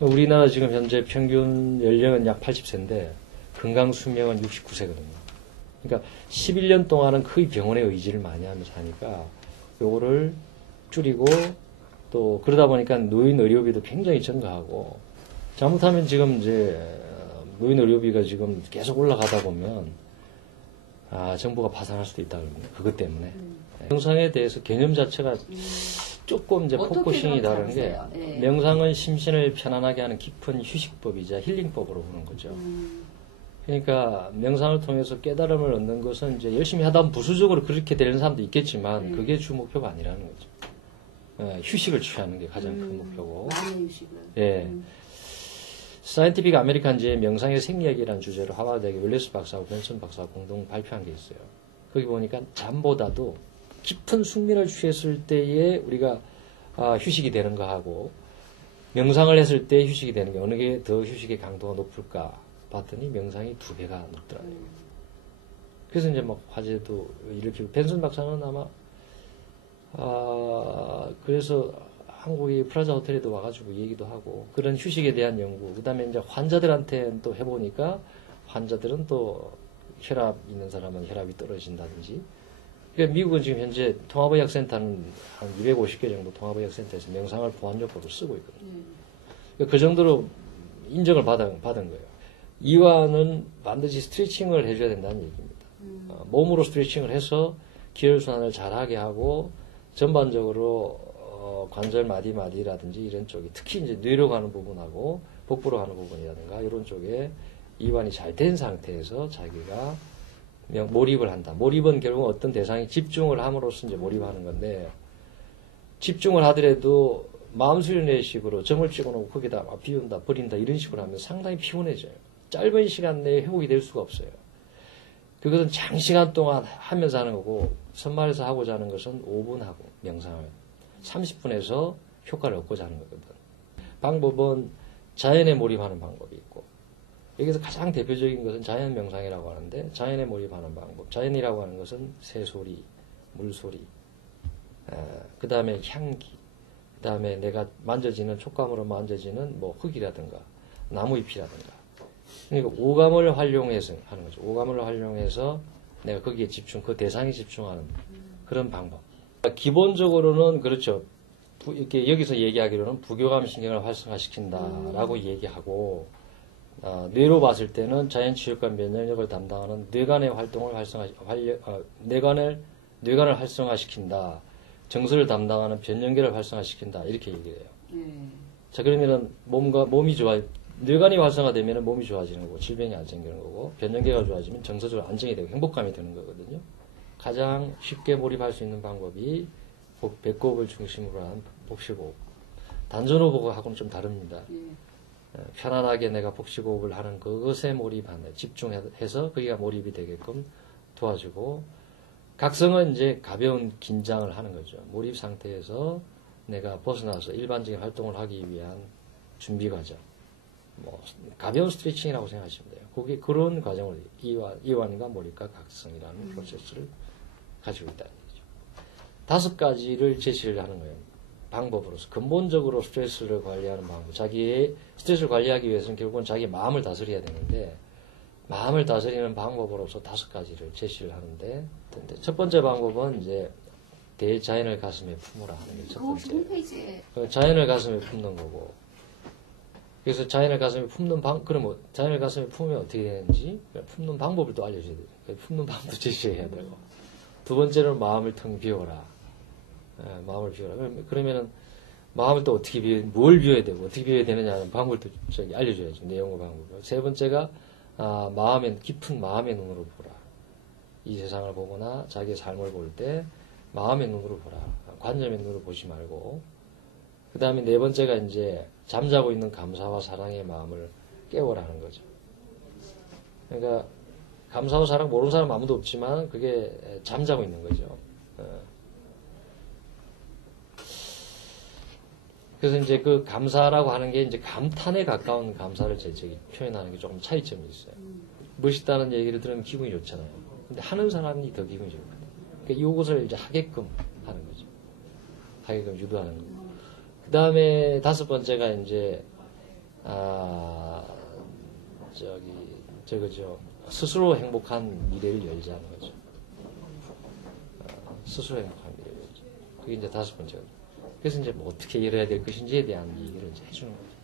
우리나라 지금 현재 평균 연령은 약 80세인데 건강 수명은 69세거든요. 그러니까 11년 동안은 거의 병원에 의지를 많이 하면서 하니까 요거를 줄이고 또 그러다 보니까 노인 의료비도 굉장히 증가하고 잘못하면 지금 이제 노인 의료비가 지금 계속 올라가다 보면 정부가 파산할 수도 있다 그럽니다. 그것 때문에. 명상에 대해서 개념 자체가 조금 이제 포커싱이 다른 게 네. 명상은 심신을 편안하게 하는 깊은 휴식법이자 힐링법으로 보는 거죠. 그러니까 명상을 통해서 깨달음을 얻는 것은 이제 열심히 하다 보면 부수적으로 그렇게 되는 사람도 있겠지만 그게 주 목표가 아니라는 거죠. 휴식을 취하는 게 가장 큰 목표고. 많은 휴식을. 예. 사이언티픽 아메리칸즈의 명상의 생리학이라는 주제로 하버드대 웰리스 박사하고 벤슨 박사가 공동 발표한 게 있어요. 거기 보니까 잠보다도 깊은 숙면을 취했을 때에 우리가 휴식이 되는 거하고 명상을 했을 때 휴식이 되는 게 어느 게 더 휴식의 강도가 높을까 봤더니 명상이 2배가 높더라고요. 그래서 이제 막 화제도 일으키고 벤슨 박사는 아마 그래서 한국의 플라자 호텔에도 와가지고 얘기도 하고 그런 휴식에 대한 연구 그 다음에 이제 환자들한테 또 해보니까 환자들은 또 혈압 있는 사람은 혈압이 떨어진다든지 그러니까 미국은 지금 현재 통합의학센터는 한 250개 정도 통합의학센터에서 명상을 보완요법으로 쓰고 있거든요. 그러니까 그 정도로 인정을 받은 거예요. 이완은 반드시 스트레칭을 해줘야 된다는 얘기입니다. 몸으로 스트레칭을 해서 기혈순환을 잘하게 하고 전반적으로 관절 마디마디라든지 이런 쪽이 특히 이제 뇌로 가는 부분하고 복부로 가는 부분이라든가 이런 쪽에 이완이 잘 된 상태에서 자기가 몰입을 한다. 몰입은 결국 어떤 대상에 집중을 함으로써 이제 몰입하는 건데 집중을 하더라도 마음 수련의 식으로 점을 찍어놓고 거기다 비운다, 버린다 이런 식으로 하면 상당히 피곤해져요. 짧은 시간 내에 회복이 될 수가 없어요. 그것은 장시간 동안 하면서 하는 거고 선말에서 하고자 하는 것은 5분 하고 명상을 30분에서 효과를 얻고자 하는 거거든. 방법은 자연에 몰입하는 방법이 있고 여기서 가장 대표적인 것은 자연 명상이라고 하는데 자연에 몰입하는 방법. 자연이라고 하는 것은 새소리, 물소리, 그 다음에 향기, 그 다음에 내가 만져지는 촉감으로 만져지는 뭐 흙이라든가 나무잎이라든가 그러니까 오감을 활용해서 하는 거죠. 오감을 활용해서 내가 거기에 집중, 그 대상에 집중하는 그런 방법. 기본적으로는 그렇죠. 이렇게 여기서 얘기하기로는 부교감 신경을 활성화시킨다라고 얘기하고 뇌로 봤을 때는 자연치유과 면역력을 담당하는 뇌관의 활동을 뇌관을 활성화시킨다. 정서를 담당하는 변연계를 활성화시킨다. 이렇게 얘기를 해요. 자, 그러면은 몸이 뇌관이 활성화되면 몸이 좋아지는 거고, 질병이 안 생기는 거고, 변연계가 좋아지면 정서적으로 안정이 되고 행복감이 드는 거거든요. 가장 쉽게 몰입할 수 있는 방법이 배꼽을 중심으로 한 복식호흡. 단전호흡하고는 좀 다릅니다. 편안하게 내가 복식호흡을 하는 그것에 몰입하는, 집중해서 거기가 몰입이 되게끔 도와주고, 각성은 이제 가벼운 긴장을 하는 거죠. 몰입 상태에서 내가 벗어나서 일반적인 활동을 하기 위한 준비 과정. 뭐 가벼운 스트레칭이라고 생각하시면 돼요. 그게 그런 과정을 이완과 몰입과 각성이라는 프로세스를 가지고 있다는 거죠. 5가지를 제시를 하는 거예요. 방법으로서 근본적으로 스트레스를 관리하는 방법. 자기의 스트레스를 관리하기 위해서는 결국은 자기 마음을 다스려야 되는데 마음을 다스리는 방법으로서 5가지를 제시를 하는데 첫 번째 방법은 이제 대자연을 가슴에 품으라 하는 게 첫 번째. 홈페이지에 자연을 가슴에 품는 거고. 그래서 자연을 가슴에 품는 그럼 자연을 가슴에 품으면 어떻게 되는지 품는 방법을 또 알려줘야 돼요. 품는 방법도 제시해야 되고. 두 번째는 마음을 텅 비워라. 마음을 비워라. 그러면은 마음을 또 어떻게 뭘 비워야 되고 어떻게 비워야 되느냐는 방법을 또 알려줘야죠. 내용과 방법을. 세 번째가 깊은 마음의 눈으로 보라. 이 세상을 보거나 자기의 삶을 볼 때 마음의 눈으로 보라. 관념의 눈으로 보지 말고. 그 다음에 네 번째가 이제 잠자고 있는 감사와 사랑의 마음을 깨워라는 거죠. 그러니까 감사와 사랑 모르는 사람 아무도 없지만 그게 잠자고 있는 거죠. 그래서 이제 그 감사라고 하는 게 이제 감탄에 가까운 감사를 표현하는 게 조금 차이점이 있어요. 멋있다는 얘기를 들으면 기분이 좋잖아요. 근데 하는 사람이 더 기분이 좋거든요. 그러니까 이것을 이제 하게끔 하는 거죠. 하게끔 유도하는 거고. 그 다음에 5번째가 이제 저거죠. 스스로 행복한 미래를 열자는 거죠. 스스로 행복한 미래를 열자. 그게 이제 5번째거든요. 그래서 이제 뭐 어떻게 일해야 될 것인지에 대한 얘기를 이제 해주는 거죠.